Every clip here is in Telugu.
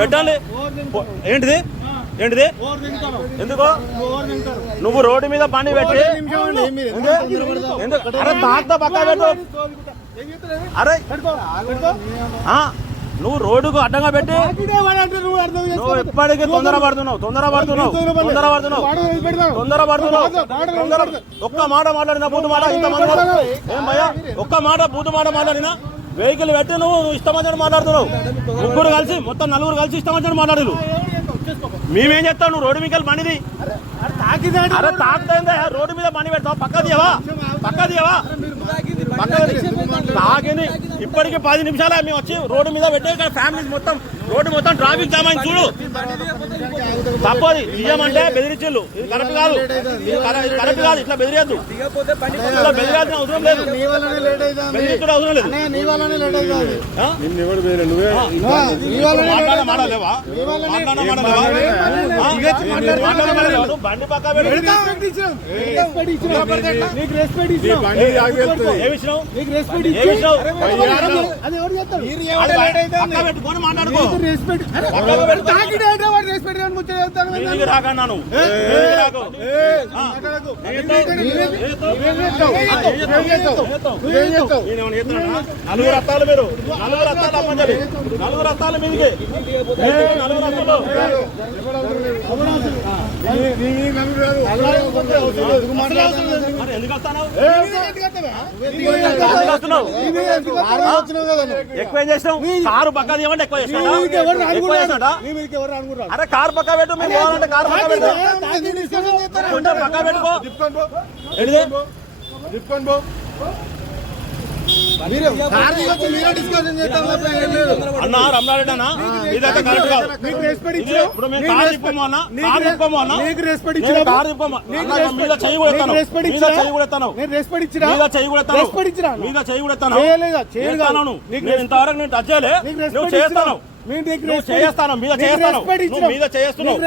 పెట్టాలి. ఏంటిది ఏంటిది ఎందుకు నువ్వు రోడ్డు మీద బండి పెట్టి అరే తాత పక్క పెట్టు. అరే నువ్వు రోడ్డుకు అడ్డంగా పెట్టి నువ్వు ఎప్పటికీ తొందరపడుతున్నావు. ఒక్క మాట మాట్లాడినా బూతు మాట ఇంతమంది ఏం భయ్యా ఒక్క మాట బూతు మాట మాట్లాడినా వెహికల్ పెట్టి నువ్వు ఇష్టమని మాట్లాడుతున్నావు. ముగ్గురు కలిసి మొత్తం నలుగురు కలిసి ఇష్టమని మాట్లాడు. మేమేం చెప్తావు? నువ్వు రోడ్డు మీద బండిది అరే తాకుతా రోడ్డు మీద బండి పెడతావు. పక్క తీయవా తాకిని ఇప్పటికి 10 నిమిషాలు మేము వచ్చి రోడ్డు మీద పెట్టి ఇక్కడ ఫ్యామిలీస్ మొత్తం రోడ్డు మొత్తం ట్రాఫిక్ జామ్ అయింది. చూడు తప్పది తీయమంటే బెదిరించు. ఇది కరెక్ట్ కాదు. ఇట్లా బెదిరియద్దు. బెదిరాల్సిన అవసరం లేదు. బెదిరించడం అవసరం లేదు. బండి పక్క పెట్టుకొని మాట్లాడుకో. నలుగురు రత్తాలు మీరు నలుగురు రత్తాలు అమ్మండి. నలుగురు రత్తాలు మీదికి నలుగురు రత్తాలు ఎందుకు వస్తున్నావు? ఎక్కువ చేసినావు. కారు పక్క తీయమంటే ఎక్కువ చేసినా. అరే కారు పక్క పెట్టు. మేము పోవాలంటే కారు పక్క పెట్టు. కొంచెం పక్క పెట్టుకో. అన్నా రమణారెడ్డి అన్న ఇదైతే కరెక్ట్ కాదు. ఇప్పుడు మేము కారు తిప్పము అన్నా కారు తిప్పము అన్నా కారు తిప్పము మీద చెయ్యి కూడా ఎత్తాను. మీద చెయ్యి కూడా ఎత్తాను. మీద చెయ్యి కూడా ఎత్తాను. మీద చెయ్యి కూడా ఎత్తాను. నేను ఇంతవరకు నేను టచ్ చేయలే. నువ్వు చేస్తాను. చేస్తాను మీద చేస్తాను. మీద చేస్తున్నావు.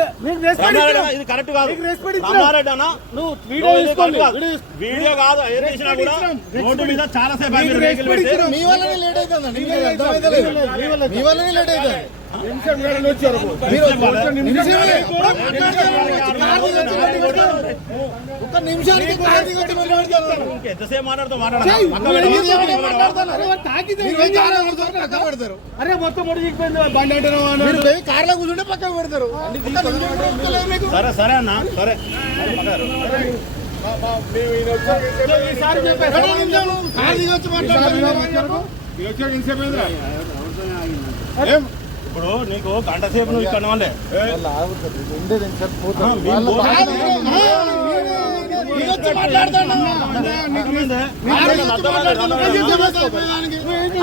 ఇది కరెక్ట్ కాదు. రమణారెడ్డి అన్న వీడియో కాదు ఏం చేసినా కూడా రోడ్డు మీద చాలా సేపు మీ వల్లనే లేట్ అవుతుంది. ఒక నిమిషానికి ఎంతసేపు మాట్లాడుతూ అరే మొత్తం బండి అంటే కార్లో కూర్చుంటే పక్కన పెడతారు. సరే సరే అన్న సరే ఇప్పుడు నీకు గంట సేపు నువ్వు ఇక్కడ వాళ్ళే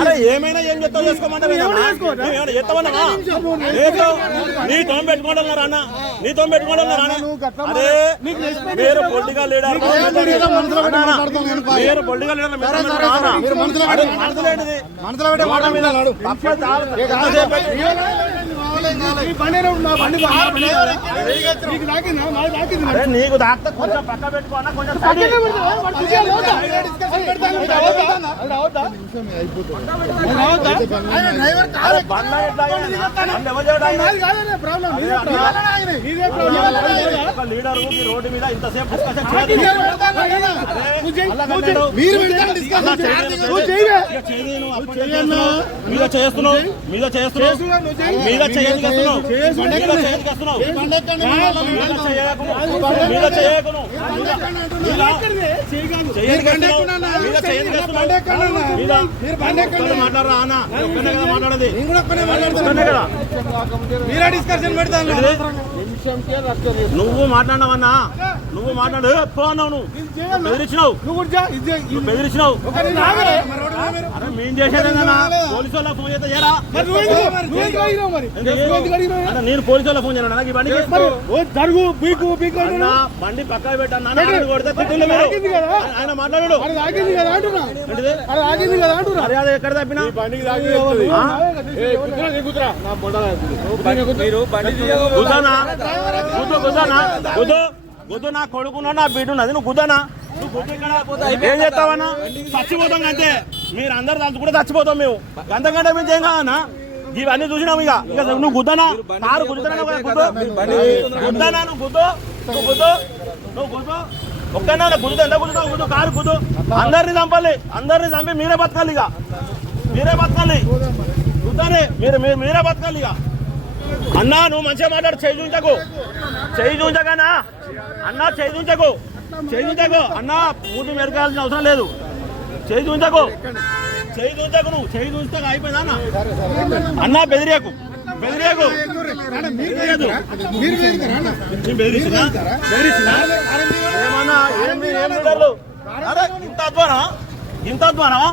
అరే ఏమైనా ఏం చెప్తావు చేసుకోమంటే చెప్తావన్నా నీతో పెట్టుకుంటున్నారు అన్న. నీతో పెట్టుకుంటున్నారు అన్న. అరే మీరు పొలిటికల్ లీడర్ మీరు పొలిటికల్ లీడర్ నీకు దాకా కొంచెం పక్క పెట్టుకోనా కొంచెం లీడర్ రోడ్డు మీద ఇంతసేపు మీద చేస్తున్నావు. మీద చేస్తున్నావు. మీద చేయగలుగుతున్నావు. మాట్లాడరా అన్న మాట్లాడది కదా నువ్వు మాట్లాడవన్నా. నువ్వు మాట్లాడు ఎప్పుడు అన్నావు. నువ్వు బెదిరించినావు. బెదిరించినావు. అరే మేము చేసేదేనా పోలీసు వాళ్ళ ఫోన్ చేస్తే చేయరా? నేను పోలీసు వాళ్ళ ఫోన్ చేయను. ఈ బండి బండి పక్కన పెట్టాను కొడితే తిట్టింది మీరు. ఆయన మాట్లాడు మర్యాద ఎక్కడ తప్పినా గుద్దు నా కొడుకున్నా నా బిడ్డున్నది. నువ్వు గుద్దనా? ఏం చేస్తావన్నా? చచ్చిపోతాం అంతే. మీరు అందరు తలుచుకుంటే చచ్చిపోతాం. మేము అంతకంటే మేము ఏం కాదన్నా. ఇవన్నీ చూసినావు ఇక నువ్వు గుద్దనా కారు గుద్దుతున్నావు కదా గుద్దనా నువ్వు గుద్దు ఒక్కనా గుద్దు ఎంత గుద్దుతావు గుద్దు కారు గుద్దు అందరినీ చంపాలి అందరినీ చంపి మీరే బతకాలి ఇక మీరే బతకాలి గుద్దానే మీరే బతకాలి ఇక అన్నా నువ్వు మంచిగా మాట్లాడు చేయి చూంచకనా అన్నా చేయి చూంచకు అన్నా మూతి మెరకాల్సిన అవసరం లేదు చేయి చూంచకు నువ్వు చేయి చూస్తే అయిపోయిందా అన్నా బెదిరియకు ఏమన్నా ఏం లీడర్లు ఇంత అధ్వానం